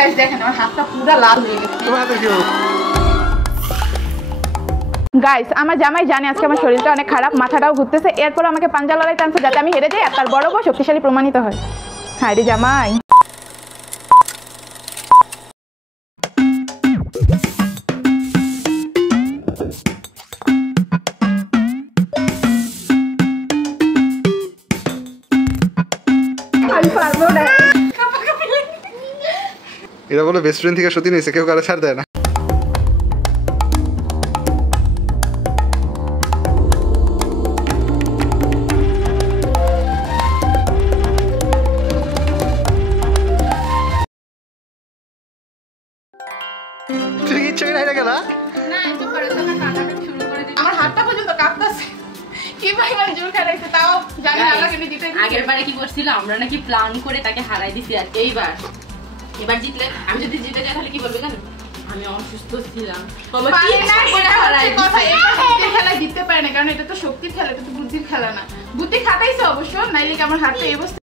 Guys দেখেন আমার হাতটা পুরো লাল হয়ে গেছে। গাইস আমার জামাই জানে আজকে আমার শরীরটা অনেক খারাপ, মাথাটাও ঘুরতেছে, এরপর আমাকে পাঞ্জা লড়াই টানছে যাতে আমি হেরে যাই আর তার বড় বউ শক্তিশালী প্রমাণিত হয়। হায় রে জামাই। এরা বলে বেস্ট ফ্রেন্ড থেকে সত্যি নিয়েছে, কেউ কারো ছাড় দেয় না। তুই ইচ্ছে করে এটা গেলা? না একটু পরে তো না কান্নাটা শুরু করে দিই। আমার হাতটা পর্যন্ত কাঁপতাছে। কি পরিমাণ জোর খাইছে তাও জানি না আল্লাহকে দিতে। আগের বারে কি করছিল, আমরা নাকি প্ল্যান করে তাকে হারাই দিছি, আর এবার জিতলে আমি যদি জিতে যাই তাহলে কি বলবে জানেন? আমি অসুস্থ ছিলাম। খেলায় জিততে পারে না, কারণ এটা তো শক্তির খেলা, এটা তো বুদ্ধির খেলা না। বুদ্ধি খাটাইছে অবশ্য, নাইলে কি আমার হাতটা এই অবস্থা